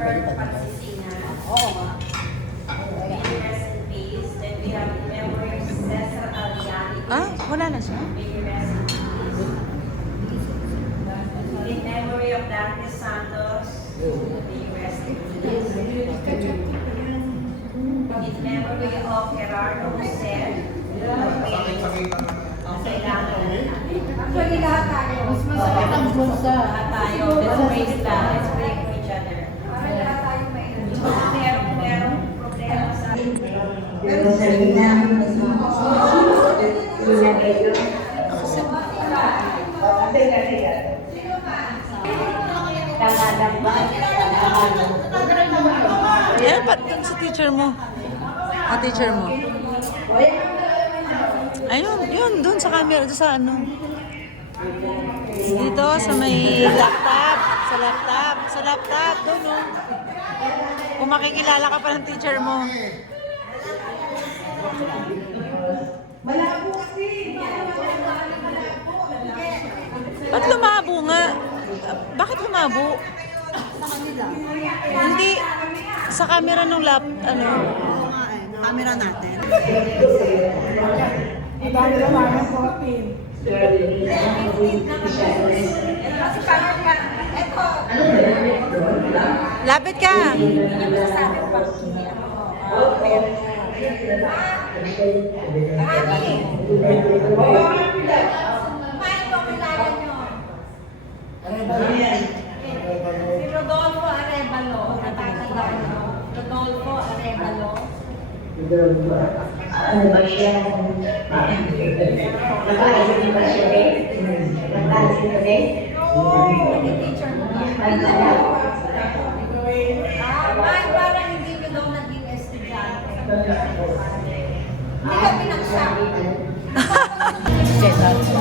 Pagsisina. Oo nga. Rest in peace. Then we have in memory of Cesar Aliani. Ah, wala na siya? May you rest in peace. In memory of Dante Santos. May you rest in peace. In memory of Gerardo Jose. Kailangan Actually, lahat tayo. Mas masakit ang bulsa. lahat tayo. Let's pray lang. Let's pray for each other. Para lahat tayo may Merong problema sa Pero sa ina, Yan, ba't yun sa teacher mo? Ah, teacher mo. Ayun, yun, doon sa camera, doon sa ano. Dito, sa may laptop. Sa laptop, doon, no. Kung makikilala ka pa ng teacher mo. Ba't lumabo nga? Bakit lumabo? Hindi. Sa camera nung ano. camera natin. Kasi parang ka, eto, Lapit ka. masasabi pa paano po kilala nyo? Si Rodolfo Arevalo, natatanda nyo? Rodolfo Arevalo. ano ba siya? Nakaisip ba siya rin? Nakaisip ba rin? Naging teacher mo ba? Ay, parang hindi nyo daw naging estudyante. Hindi ka pinagsabi. Cesar.